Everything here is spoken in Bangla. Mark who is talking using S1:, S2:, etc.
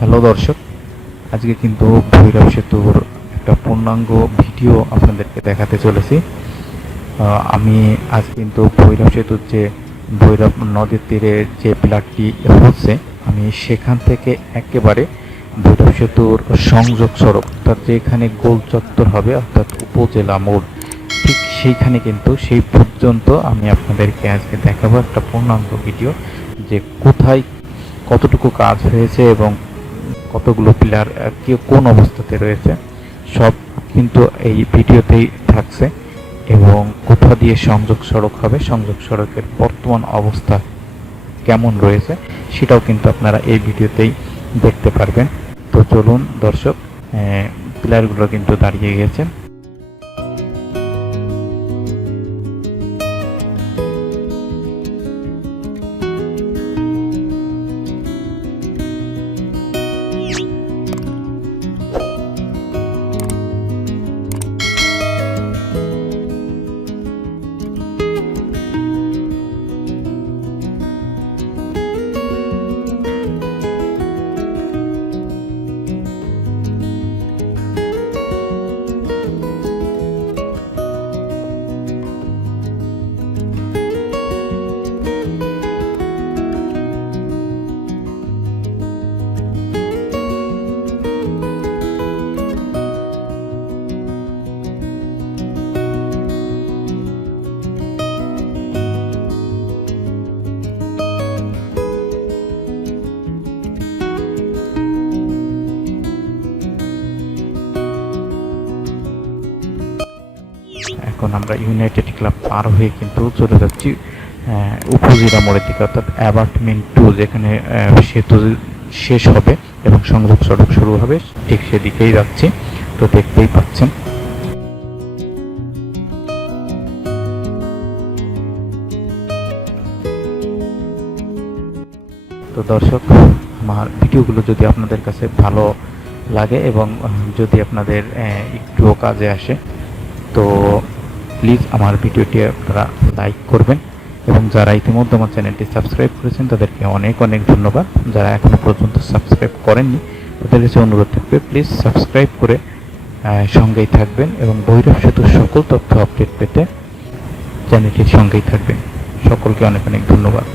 S1: হ্যালো দর্শক, আজকে কিন্তু ভৈরব সেতুর একটা পূর্ণাঙ্গ ভিডিও আপনাদেরকে দেখাতে চলেছি। আমি আজ কিন্তু ভৈরব সেতুর যে ভৈরব নদীর তীরে যে পিলারটি হচ্ছে আমি সেখান থেকে একেবারে ভৈরব সেতুর সংযোগ সড়ক, অর্থাৎ যেখানে গোল চত্বর হবে, অর্থাৎ উপজেলা মোড়, ঠিক সেইখানে কিন্তু সেই পর্যন্ত আমি আপনাদেরকে আজকে দেখাবো একটা পূর্ণাঙ্গ ভিডিও যে কোথায় কতটুকু কাজ হয়েছে এবং কতগুলো পিলার কে কোন অবস্থাতে রয়েছে, সব কিন্তু এই ভিডিওতেই থাকছে এবং কোথা দিয়ে সংযোগ সড়ক হবে, সংযোগ সড়কের বর্তমান অবস্থা কেমন রয়েছে, সেটাও কিন্তু আপনারা এই ভিডিওতেই দেখতে পারবেন। তো চলুন দর্শক প্লেয়ারগুলো পিলারগুলো কিন্তু দাঁড়িয়ে গেছে। এখন আমরা ইউনাইটেড ক্লাব পার হয়ে কিন্তু চলে যাচ্ছি উপজেলা মোড়ের দিকে, অর্থাৎ অ্যাপার্টমেন্ট টু যেখানে সেতু শেষ হবে এবং সংযোগ সড়ক শুরু হবে, ঠিক সেদিকেই যাচ্ছি, তো দেখতেই পাচ্ছেন। তো দর্শক, আমার ভিডিওগুলো যদি আপনাদের কাছে ভালো লাগে এবং যদি আপনাদের একটুও কাজে আসে, তো প্লিজ আমার ভিডিওটি আপনারা লাইক করবেন এবং যারা ইতিমধ্যে আমার চ্যানেলটি সাবস্ক্রাইব করেছেন, তাদেরকে অনেক অনেক ধন্যবাদ। যারা এখনও পর্যন্ত সাবস্ক্রাইব করেননি, তাদের কাছে অনুরোধ থাকবে প্লিজ সাবস্ক্রাইব করে সঙ্গেই থাকবেন এবং ভৈরব সেতুর সকল তথ্য আপডেট পেতে চ্যানেলটির সঙ্গেই থাকবেন। সকলকে অনেক অনেক ধন্যবাদ।